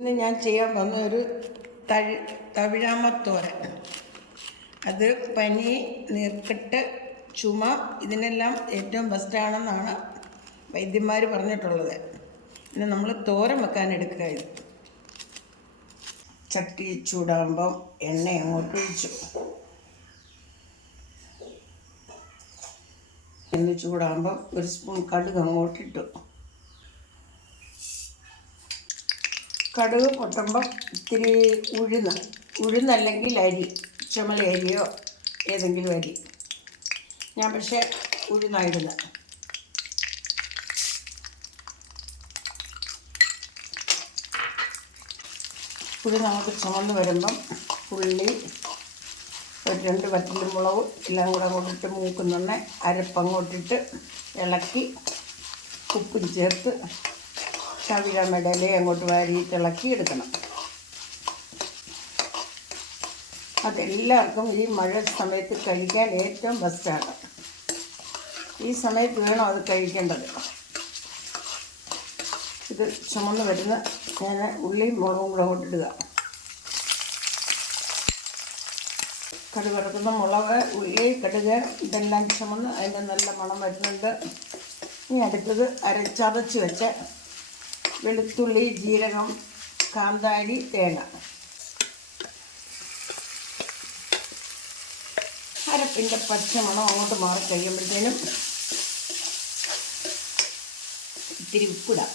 ഇന്ന് ഞാൻ ചെയ്യാൻ വന്ന ഒരു തഴി തവിഴാമത്തോരൻ അത് പനി നീർക്കെട്ട് ചുമ ഇതിനെല്ലാം ഏറ്റവും ബെസ്റ്റാണെന്നാണ് വൈദ്യന്മാർ പറഞ്ഞിട്ടുള്ളത്. ഇന്ന് നമ്മൾ തോരൻ വെക്കാൻ എടുക്കുക ഇത് ചട്ടി ചൂടാകുമ്പം എണ്ണ അങ്ങോട്ട് ഒഴിച്ചു. എണ്ണ ചൂടാകുമ്പം ഒരു സ്പൂൺ കടുക് അങ്ങോട്ട് കടുക് പൊട്ടുമ്പം ഇത്തിരി ഉഴുന്ന് ഉഴുന്നല്ലെങ്കിൽ അരി ചുമല അരിയോ ഏതെങ്കിലും അരി. ഞാൻ പക്ഷേ ഉഴുന്നായിരുന്നു. പുളി നമുക്ക് ചുമന്ന് വരുമ്പം ഉള്ളി ഒരു രണ്ട് വറ്റലുമുളകും എല്ലാം കൂടെ അങ്ങോട്ടിട്ട് മൂക്കുന്നുണ്ടെ അരപ്പങ്ങോട്ടിട്ട് ഇളക്കി ഉപ്പും ചേർത്ത് ചവിഴമ്മയുടെ ഇല അങ്ങോട്ട് വാരി ഇളക്കി എടുക്കണം. അതെല്ലാവർക്കും ഈ മഴ സമയത്ത് കഴിക്കാൻ ഏറ്റവും ബെസ്റ്റാണ് ഈ സമയത്ത് വേണം അത് കഴിക്കേണ്ടത്? ഇത് ചുമന്ന് വരുന്ന ഞാൻ ഉള്ളിയും മുളകും കൂടെ കൊണ്ടിടുക കടുക് വറുക്കുന്ന മുളക് ഉള്ളി കടുക് ഇതെല്ലാം ചുമന്ന് അതിന്റെ നല്ല മണം വരുന്നുണ്ട്. ഇനി അടുത്തത് അരച്ചതച്ച് വെച്ച വെളുത്തുള്ളി ജീരകം കാന്താരി തേങ്ങ. അരപ്പിന്റെ പച്ചമണം അങ്ങോട്ട് മാറി കഴിയുമ്പോഴത്തേനും ഇത്തിരി ഉപ്പിടാം.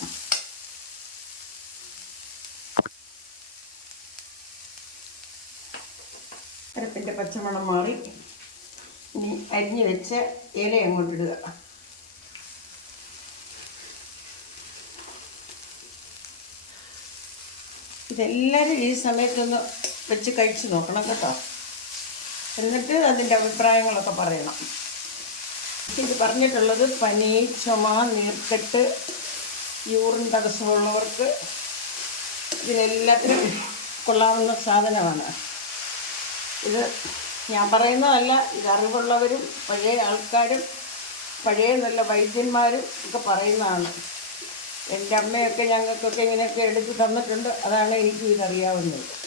അരപ്പിന്റെ പച്ചമണം മാറി ഇനി അരിഞ്ഞ് വെച്ച ഇല അങ്ങോട്ടിടുക ഇതെല്ലാവരും ഈ സമയത്തൊന്ന് വെച്ച് കഴിച്ച് നോക്കണം കേട്ടോ. എന്നിട്ട് അതിന്റെ അഭിപ്രായങ്ങളൊക്കെ പറയണം. ഇത് പറഞ്ഞിട്ടുള്ളത് പനി ചുമ നീർക്കെട്ട് യൂറിൻ തടസ്സമുള്ളവർക്ക് ഇതിനെല്ലാത്തിനും കൊള്ളാവുന്ന സാധനമാണ്. ഇത് ഞാൻ പറയുന്നതല്ല ഇത് അറിവുള്ളവരും പഴയ ആൾക്കാരും പഴയ നല്ല വൈദ്യന്മാരും ഒക്കെ പറയുന്നതാണ്. എന്റെ അമ്മയൊക്കെ ഞങ്ങൾക്കൊക്കെ ഇങ്ങനെയൊക്കെ എടുത്ത് തന്നിട്ടുണ്ട്. അതാണ് എനിക്കും ഇതറിയാവുന്നത്